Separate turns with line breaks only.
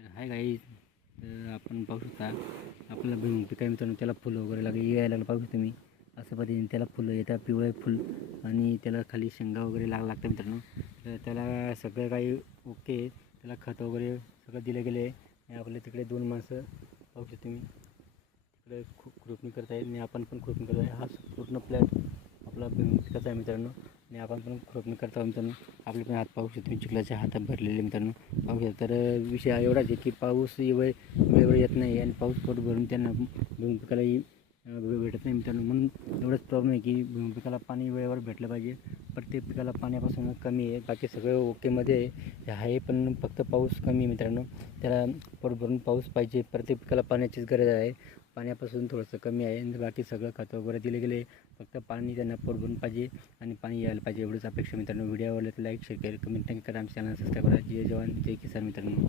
तर हाय गाई तर आपण पाहू शकता आपल्याला भुईमुग पिका मित्रांनो त्याला फुलं वगैरे लागले. यायला लागलं पाहू शकता मी असं पद्धतीने त्याला फुलं येतात पिवळे फुल. आणि त्याला खाली शेंगा वगैरे लाग लागतं मित्रांनो. तर त्याला सगळं काही ओके त्याला खत वगैरे सगळं दिलं गेलं आहे आणि आपल्या तिकडे दोन माणसं पाहू शकता मी तिकडे खूप खुरपणी करत आहे आणि आपण पण खुरपणी करत आहे हा पूर्ण प्लॅट आपला भुईमुग पिकाचा आहे मित्रांनो. आणि आपण पण खुरपणी करता मित्रांनो. आपले पण हात पाहू शकतो. तुम्ही चिखलाच्या हातात भरलेले मित्रांनो. पाहू तर विषय हा एवढाच आहे की पाऊस वेळ वेळेवर येत नाही आणि पाऊस पोट भरून त्यांना भुईमुग पिकालाही भेटत नाही मित्रांनो. म्हणून एवढंच प्रॉब्लेम आहे की भुईमुग पिकाला पाणी वेळेवर भेटलं पाहिजे. प्रत्येक पिकाला पाण्यापासून कमी आहे. बाकी सगळं ओकेमध्ये आहे. आहे पण फक्त पाऊस कमी आहे मित्रांनो. त्याला पोट भरून पाऊस पाहिजे. प्रत्येक पिकाला पाण्याचीच गरज आहे. पाण्यापासून थोडंसं कमी आहे. बाकी सगळं खतं वगैरे दिले गेले. फक्त पाणी त्यांना पोट भरून पाहिजे आणि पाणी यायला पाहिजे. एवढंच अपेक्षा मित्रांनो. व्हिडिओ आवडला तर लाईक शेअर करा कमेंट करा. आमच्या चॅनल सबस्क्राईब करा. जय जवान जय किसान मित्रांनो.